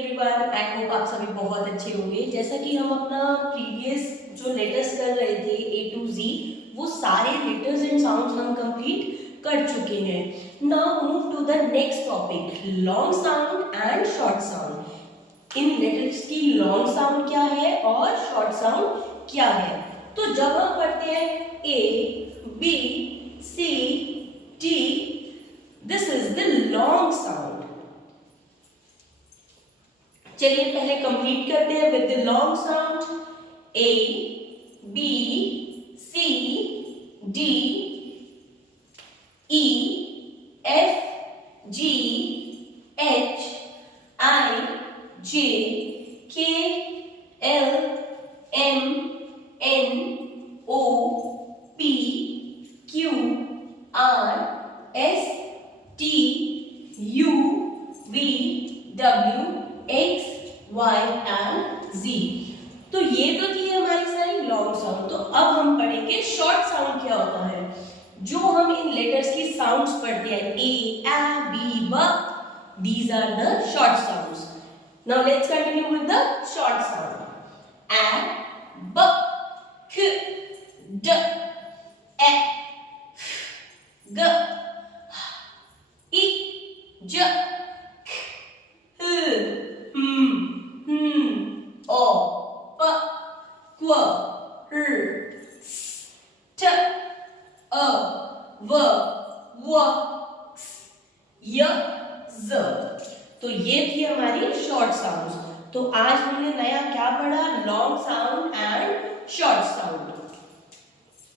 Everyone, I hope आप सभी बहुत अच्छे होंगे। जैसा कि हम अपना प्रीवियस जो लेटर्स कर रहे थे A to Z, वो सारे लेटर्स एंड साउंड्स हम कंप्लीट कर चुके हैं। Now move to the next topic, long sound and short sound. इन लेटर्स की लॉन्ग साउंड क्या है और शॉर्ट साउंड क्या है। तो जब हम पढ़ते हैं A, B, C, D, this is the long sound. चलिए पहले कंप्लीट करते हैं with the long sound. A, B, C, D, E, F, G, H, I, J, K, L, M, N, O, P, Q, R, S, T, U, V, W, X, Y and Z। तो ये तो थी हमारी सारी long sound. तो अब हम पढ़ेंगे शॉर्ट साउंड क्या होता है। जो हम इन लेटर्स की साउंड्स पढ़ते हैं A, B, B, these are the short sounds. Now let's continue with the short sound. A, B, K, D, E, G, I, J, O, P, Q, R, S, T, U, V, W, X, Y, Z। तो ये थी हमारी short sounds. तो आज हमने नया क्या पढ़ा, long sound and short sound.